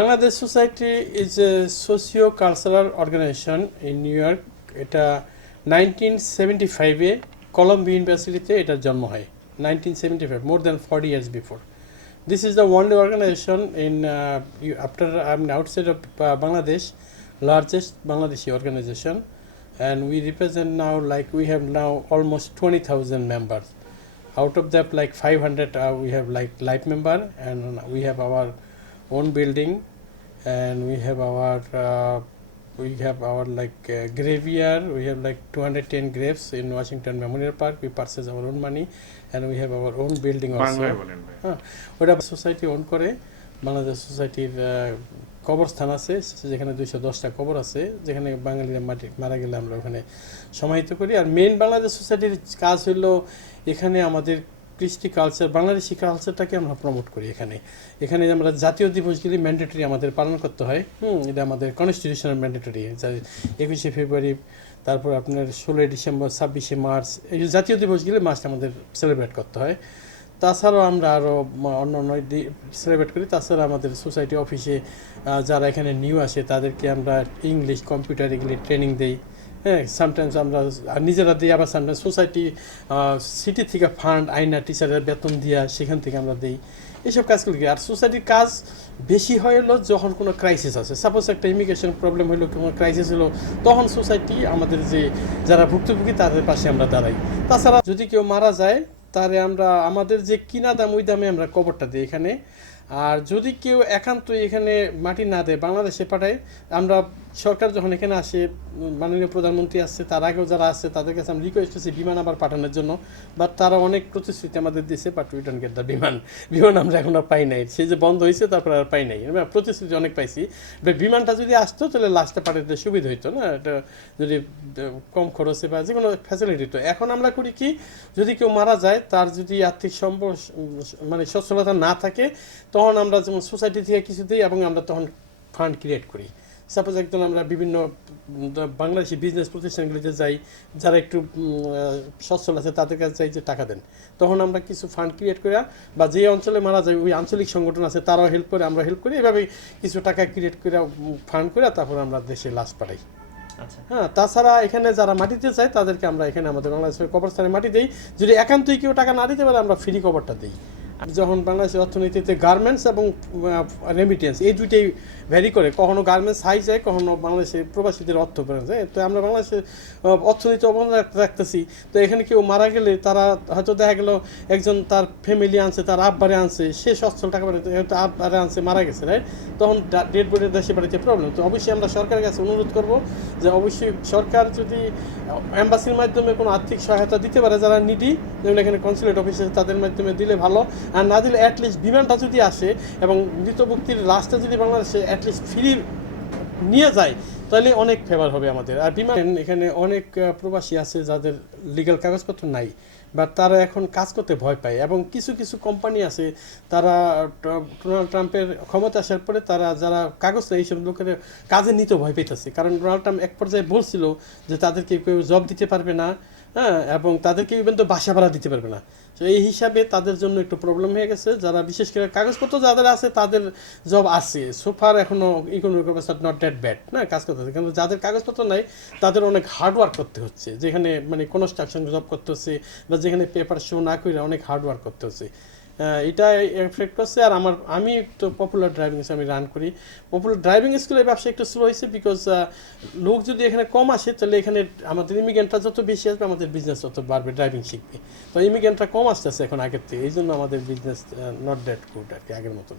Bangladesh Society is a socio-cultural organization in New York. এটা 1975 Colombia ইউনিভার্সিটিতে এটার জন্ম হয় 1975, more than 40 years before. This is the only organization in after outside of Bangladesh, largest Bangladeshi organization, and we represent now we have now almost 20,000 members. Out of that, 500 we have life member, and we have our own building, and we have our graveyard. We have 210 graves in Washington Memorial Park. We purchase our own money, and we have our own building also. ওটা society on করে বাংলাদেশ সোসাইটির কবরস্থান আছে, যেখানে 210টা কবর আছে, যেখানে বাঙালিরা মারা গেলে আমরা ওখানে সমাহিত করি। আর মেইন বাংলাদেশ সোসাইটির কাজ হলো এখানে আমাদের কৃষ্টি কালচার, বাংলাদেশি কালচারটাকে আমরা প্রমোট করি। এখানে আমরা জাতীয় দিবসগুলি ম্যান্ডেটরি আমাদের পালন করতে হয়। এটা আমাদের কনস্টিটিউশনাল ম্যান্ডেটরি, 21শে ফেব্রুয়ারি, তারপর আপনার 16ই ডিসেম্বর, 26শে মার্চ, এই জাতীয় দিবসগুলি মাস্ট আমাদের সেলিব্রেট করতে হয়। তাছাড়াও আমরা আরও অন্য অন্য সেলিব্রেট করি। তাছাড়া আমাদের সোসাইটি অফিসে যারা এখানে নিউ আসে তাদেরকে আমরা ইংলিশ, কম্পিউটার এগুলি ট্রেনিং দিই। হ্যাঁ, সামটাইমস আমরা নিজেরা দিই, আবার সামটাইমস সোসাইটি সিটি থেকে ফান্ড আইনা টিচারের বেতন দিয়া সেখান থেকে আমরা দিই। এইসব কাজগুলো কি। আর সোসাইটির কাজ বেশি হলো যখন কোনো ক্রাইসিস আছে, সাপোজ একটা ইমিগ্রেশন প্রবলেম হলো, কোনো ক্রাইসিস হলো, তখন সোসাইটি আমাদের যারা ভুক্তভোগী তাদের পাশে আমরা দাঁড়াই। তাছাড়া যদি কেউ মারা যায় তাহলে আমরা আমাদের যে কিনা দাম ওই দামে আমরা কবরটা দিই এখানে। আর যদি কেউ একান্তই এখানে মাটি না দেয়, বাংলাদেশে পাঠায়, আমরা সরকার যখন এখানে আসে, মাননীয় প্রধানমন্ত্রী আসছে, তার আগেও যারা আসছে তাদের কাছে আমি রিকোয়েস্ট করছি বিমান আবার পাঠানোর জন্য। বাট তারা অনেক প্রতিশ্রুতি আমাদের দিয়েছে, but we don't get the বিমান আমরা এখন আর পাই নাই। সে যে বন্ধ হয়েছে তারপর আর পাই নাই। প্রতিশ্রুতি অনেক পাইছি, বাট বিমানটা যদি আসতো তাহলে লাস্টে পাঠাতে সুবিধা হইতো না, এটা যদি কম খরচে বা যে কোনো ফ্যাসিলিটি হতো। এখন আমরা করি কি, যদি কেউ মারা যায়, তার যদি আর্থিক সচ্ছলতা না থাকে, তখন আমরা যেমন সোসাইটি থেকে কিছু দিই এবং আমরা তখন ফান্ড ক্রিয়েট করি। সাপোজ একজন আমরা বিভিন্ন বাংলাদেশি বিজনেস প্রতিষ্ঠানগুলিতে যাই, যারা একটু সচ্ছল আছে তাদের কাছে যাই যে টাকা দেন, তখন আমরা কিছু ফান্ড ক্রিয়েট করি, বা যে অঞ্চলে মারা যায় ওই আঞ্চলিক সংগঠন আছে তারাও হেল্প করে, আমরা হেল্প করি, এভাবেই কিছু টাকা ক্রিয়েট করে ফান্ড করে তারপর আমরা দেশে লাশ পাঠাই। হ্যাঁ, তাছাড়া এখানে যারা মাটিতে চায় তাদেরকে আমরা এখানে আমাদের বাংলাদেশের কবরস্থানে মাটি দিই। যদি একান্তই কেউ টাকা না দিতে পারে আমরা ফ্রি কবরটা দিই। যখন বাংলাদেশের অর্থনীতিতে গার্মেন্টস এবং রেমিটেন্স এই দুইটাই ভ্যারি করে, কখনো গার্মেন্টস হাই যায়, কখনো বাংলাদেশের প্রবাসীদের অর্থ বেড়ে যায়। তো আমরা বাংলাদেশের অর্থনীতি অবদান রাখতেছি। তো এখানে কেউ মারা গেলে তারা হয়তো দেখা গেল একজন তার ফ্যামিলি আনছে, তার আব্বারে আনছে, সে সচ্ছল টাকা পাঠাতে, হয়তো আব্বারে আনছে, মারা গেছে, রাইট? তখন ডেড বডির দেশে বাড়িতে প্রবলেম। তো অবশ্যই আমরা সরকারের কাছে অনুরোধ করব যে অবশ্যই সরকার যদি এম্বাসির মাধ্যমে কোনো আর্থিক সহায়তা দিতে পারে, যারা নিডি, যেমন এখানে কনসুলেট অফিসে, তাদের মাধ্যমে দিলে ভালো। আর না দিলে অ্যাটলিস্ট বিমানটা যদি আসে এবং মৃতব্যক্তির লাশটা যদি বাংলাদেশে অ্যাটলিস্ট ফ্রি নিয়ে যায়, তাহলে অনেক ফেভার হবে আমাদের। আর বিমান এখানে অনেক প্রবাসী আছে যাদের লিগ্যাল কাগজপত্র নাই, বা তারা এখন কাজ করতে ভয় পায়, এবং কিছু কিছু কোম্পানি আছে তারা ডোনাল্ড ট্রাম্পের ক্ষমতা আসার পরে তারা যারা কাগজ নেই এইসব লোকের কাজে নিতে ভয় পেতেছে। কারণ ডোনাল্ড ট্রাম্প এক পর্যায়ে বলছিল যে তাদেরকে কেউ জব দিতে পারবে না, হ্যাঁ, এবং তাদেরকে ইভেন তো বাসা ভাড়া দিতে পারবে না। তো এই হিসাবে তাদের জন্য একটু প্রবলেম হয়ে গেছে। যারা বিশেষ করে কাগজপত্র যাদের আছে তাদের জব আছে, সোফার এখনও ইকোনমিক অবস্থা নট দ্যাট ব্যাড, না, কাজ করতে হচ্ছে। কিন্তু যাদের কাগজপত্র নাই তাদের অনেক হার্ডওয়ার্ক করতে হচ্ছে, যেখানে কনস্ট্রাকশন জব করতে হচ্ছে, বা যেখানে পেপার শো না করে অনেক হার্ডওয়ার্ক করতে হচ্ছে। এটা এফেক্ট করছে। আর আমি তো পপুলার ড্রাইভিং আমি রান করি। পপুলার ড্রাইভিং স্কুলের ব্যবসা একটু স্লো হয়েছে, বিকজ লোক যদি এখানে কম আসে তাহলে এখানে আমাদের ইমিগ্রেন্টরা যত বেশি আসবে আমাদের বিজনেস তত বাড়বে, ড্রাইভিং শিখবে। তো ইমিগ্রেন্টরা কম আসতেছে এখন আগের থেকে, এই জন্য আমাদের বিজনেস নট দ্যাট গুড আর কি, আগের মতো না।